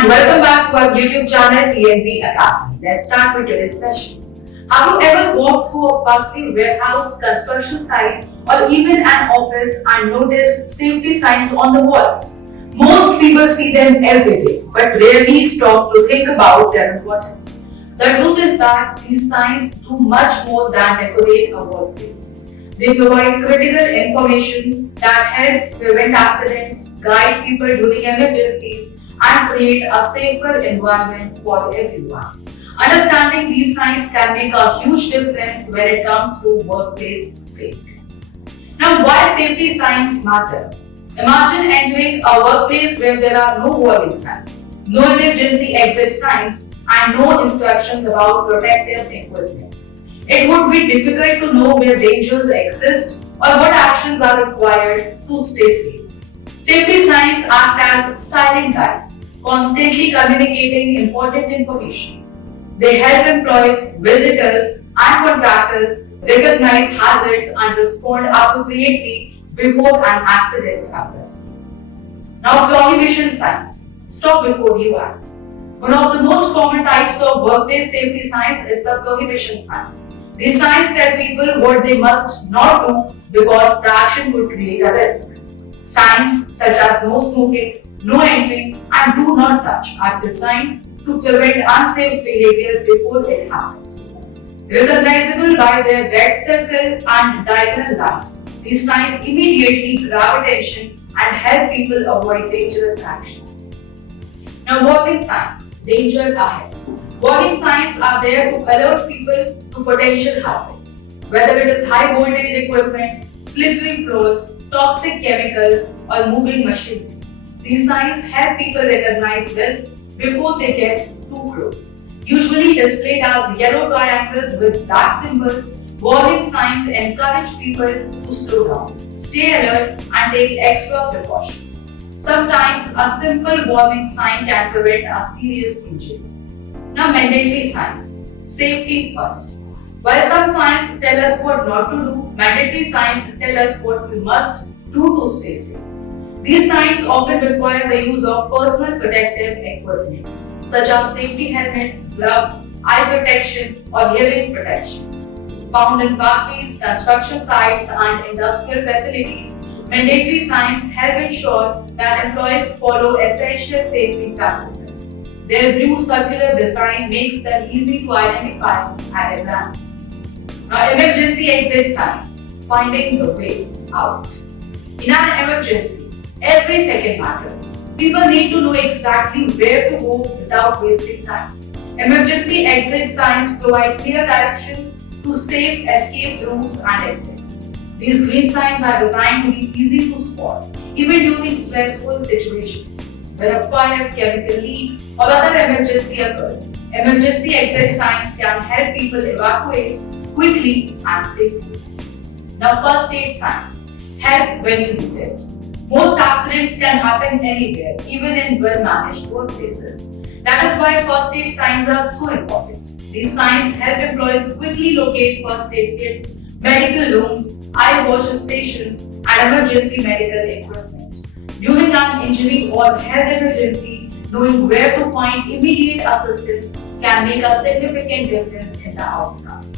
and welcome back to our YouTube channel TNV Academy. Let's start with today's session. Have you ever walked through a factory, warehouse, construction site, or even an office and noticed safety signs on the walls? Most people see them every day, but rarely stop to think about their importance. The truth is that these signs do much more than decorate a workplace. They provide critical information that helps prevent accidents, guide people during emergencies, and create a safer environment for everyone. Understanding these signs can make a huge difference when it comes to workplace safety. Now, why safety signs matter? Imagine entering a workplace where there are no warning signs, no emergency exit signs, and no instructions about protective equipment. It would be difficult to know where dangers exist or what actions are required to stay safe. Safety signs act as silent guides, constantly communicating important information. They help employees, visitors, and contractors recognize hazards and respond appropriately before an accident occurs. Now, prohibition signs. Stop before you act. One of the most common types of workplace safety signs is the prohibition sign. These signs tell people what they must not do because the action could create a risk. Signs such as no smoking, no entry, and do not touch are designed to prevent unsafe behavior before it happens. Recognizable by their red circle and diagonal line, these signs immediately grab attention and help people avoid dangerous actions. Now, warning signs, danger ahead. Warning signs are there to alert people to potential hazards, whether it is high voltage equipment, slippery floors, toxic chemicals, or moving machinery. These signs help people recognize risk before they get too close. Usually displayed as yellow triangles with black symbols, warning signs encourage people to slow down, stay alert, and take extra precautions. Sometimes a simple warning sign can prevent a serious injury. Now, mandatory signs. Safety first. While some signs tell us what not to do, mandatory signs tell us what we must do to stay safe. These signs often require the use of personal protective equipment, such as safety helmets, gloves, eye protection, or hearing protection. Found in factories, construction sites, and industrial facilities, mandatory signs help ensure that employees follow essential safety practices. Their blue circular design makes them easy to identify at a glance. Now, emergency exit signs, finding the way out. In an emergency, every second matters. People need to know exactly where to go without wasting time. Emergency exit signs provide clear directions to safe escape routes and exits. These green signs are designed to be easy to spot, even during stressful situations. When a fire, chemical leak, or other emergency occurs, emergency exit signs can help people evacuate quickly and safely. Now, first aid signs help when you need it. Most accidents can happen anywhere, even in well-managed workplaces. That is why first aid signs are so important. These signs help employees quickly locate first aid kits, medical rooms, eye wash stations, and emergency medical equipment. During an injury or health emergency, knowing where to find immediate assistance can make a significant difference in the outcome.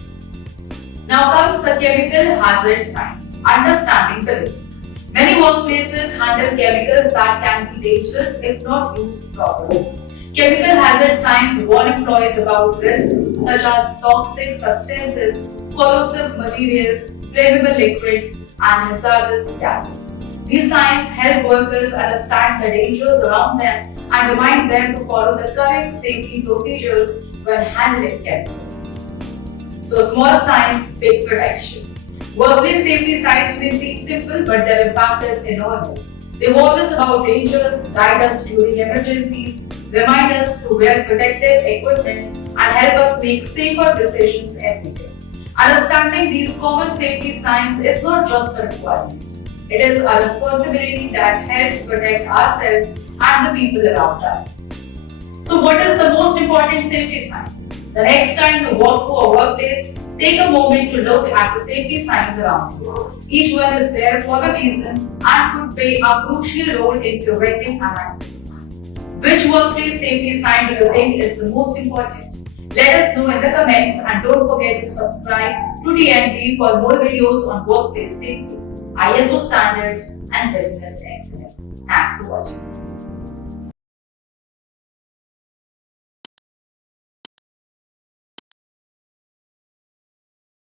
Now comes the chemical hazard signs, understanding the risk. Many workplaces handle chemicals that can be dangerous if not used properly. Chemical hazard signs warn employees about risks such as toxic substances, corrosive materials, flammable liquids, and hazardous gases. These signs help workers understand the dangers around them and remind them to follow the correct safety procedures when handling chemicals. So, small signs, big protection. Workplace safety signs may seem simple, but their impact is enormous. They warn us about dangers, guide us during emergencies, remind us to wear protective equipment, and help us make safer decisions every day. Understanding these common safety signs is not just a requirement. It is a responsibility that helps protect ourselves and the people around us. So, what is the most important safety sign? The next time you walk to a workplace, take a moment to look at the safety signs around you. Each one is there for a reason and could play a crucial role in preventing an accident. Which workplace safety sign do you think is the most important? Let us know in the comments and don't forget to subscribe to TNV for more videos on workplace safety, ISO standards and business excellence. Thanks for watching.